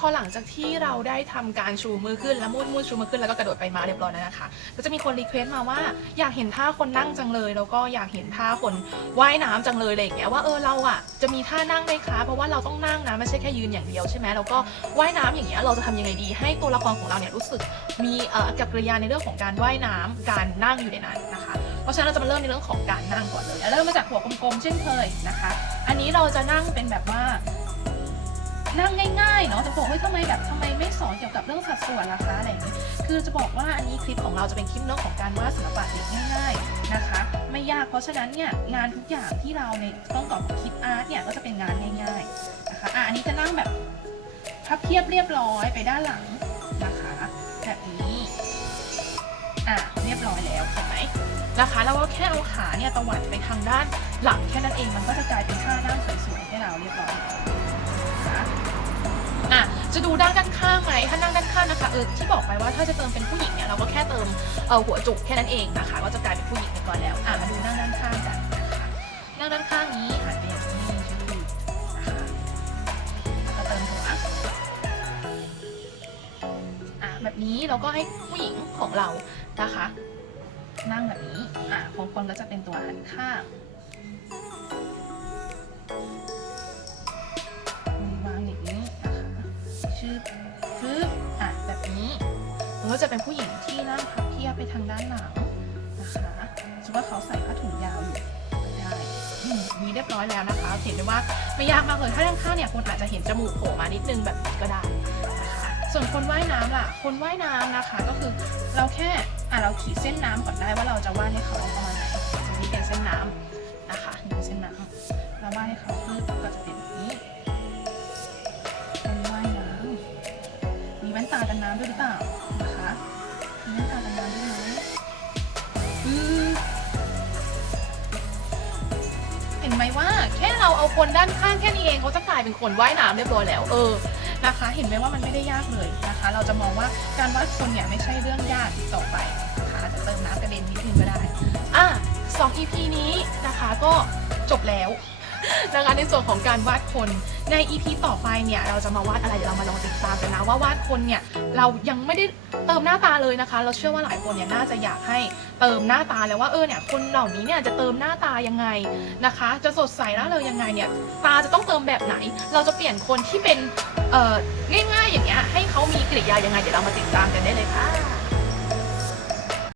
พอหลังจากที่เราได้ทำการชูมือขึ้นแล้วมุ่นมุ่นชูมือขึ้นแล้วก็กระโดดไปมาเรียบร้อยแล้วนะคะ ก็จะมีคนรีเควสต์มาว่าอยากเห็นท่าคนนั่งจังเลย แล้วก็อยากเห็นท่าคนว่ายน้ำจังเลยอะไรอย่างเงี้ยว่าเออเราอะจะมีท่านั่งไหมคะเพราะว่าเราต้องนั่งนะไม่ใช่แค่ยืนอย่างเดียวใช่ไหมแล้วก็ว่ายน้ำอย่างเงี้ยเราจะทำยังไงดี ให้ตัวละครของเราเนี่ยรู้สึกมีเอ่อกับกริยาในเรื่องของการว่ายน้ำการนั่งอยู่ในนั้นนะคะ เพราะฉะนั้นเราจะมาเริ่มในเรื่องของการนั่งก่อนเลยเริ่มมาจากหัวกลมๆเช่นเคยนะคะ อันนี้เราจะนั่งเป็นแบบว่า นั่งง่ายๆเนาะจะบอกเฮ้ยทำไมแบบทำไมไม่สอนเกี่ยวกับเรื่องสัดส่วนล่ะคะอะไรอย่างนี้คือจะบอกว่าอันนี้คลิปของเราจะเป็นคลิปเรื่องของการวาดศิลปะเด็กง่ายๆนะคะ ไม่ยากเพราะฉะนั้นเนี่ยงานทุกอย่างที่เราในต้องตอบคลิปอาร์ตเนี่ยก็จะเป็นงานง่ายๆนะคะอะอันนี้จะนั่งแบบพับเพียบเรียบร้อยไปด้านหลังนะคะ แบบนี้อะเรียบร้อยแล้วเห็นไหมนะคะแล้วก็แค่เอาขาเนี่ยตวัดไปทางด้านหลังแค่นั้นเองมันก็จะกลายเป็นท่านั่งสวยๆให้เราเรียบร้อย จะดูด้านด้านข้างไหมถ้านั่งด้านข้างนะคะเออที่บอกไปว่าถ้าจะเติมเป็นผู้หญิงเนี่ยเราก็แค่เติมเออหัวจุกแค่นั้นเองนะคะ ก็จะกลายเป็นผู้หญิงไปก่อนแล้วอะมาดูนั่งด้านข้างกันนะคะนั่งด้านข้างนี้หันไปอย่างนี้ชื่อนะคะแล้วก็เติมหัวอะแบบนี้เราก็ให้ผู้หญิงของเรานะคะ นั่งแบบนี้อะของคนก็จะเป็นตัวหันข้าง คืออะแบบนี้หรือว่าจะเป็นผู้หญิงที่นั่งพับเพียบไปทางด้านหลังนะคะสมมติว่าเขาใส่ผ้าถุงยาวอยู่ก็ได้มีเรียบร้อยแล้วนะคะ เห็นได้ว่าไม่ยากมากเลยถ้าด้านข้างเนี่ยคนอาจจะเห็นจมูกโผล่มานิดนึงแบบนี้ก็ได้นะคะส่วนคนว่ายน้ำล่ะ คนว่ายน้ำนะคะก็คือเราแค่อะเราขีดเส้นน้ำก่อนได้ว่าเราจะวาดให้เขา เปล่านะคะมีแว่นตากันน้ำด้ไหมอือเห็นไหมว่าแค่เราเอาคนด้านข้างแค่นี้เองเขาจะกลายเป็นคนว่ายน้ำเรียบร้อยแล้วเออนะคะ เห็นไหมว่ามันไม่ได้ยากเลยนะคะ เราจะมองว่าการวาดคนเนี่ยไม่ใช่เรื่องยากอีกต่อไปนะคะอาจจะเติมน้ำกระเด็นนิดนึงก็ได้อะสอง EP นี้นะคะก็จบแล้ว นะคะในส่วนของการวาดคนใน EP ต่อไปเนี่ยเราจะมาวาดอะไรเดี๋ยวเรามาลองติดตามกันนะว่าวาดคนเนี่ยเรายังไม่ได้เติมหน้าตาเลยนะคะ เราเชื่อว่าหลายคนเนี่ยน่าจะอยากให้เติมหน้าตาแล้วว่าเออเนี่ยคนเหล่านี้เนี่ยจะเติมหน้าตายังไงนะคะ จะสดใสร่าเริงยังไงเนี่ยตาจะต้องเติมแบบไหน เราจะเปลี่ยนคนที่เป็นเอ่อง่ายๆอย่างเงี้ยให้เขามีกริยายังไงเดี๋ยวเรามาติดตามกันได้เลยค่ะ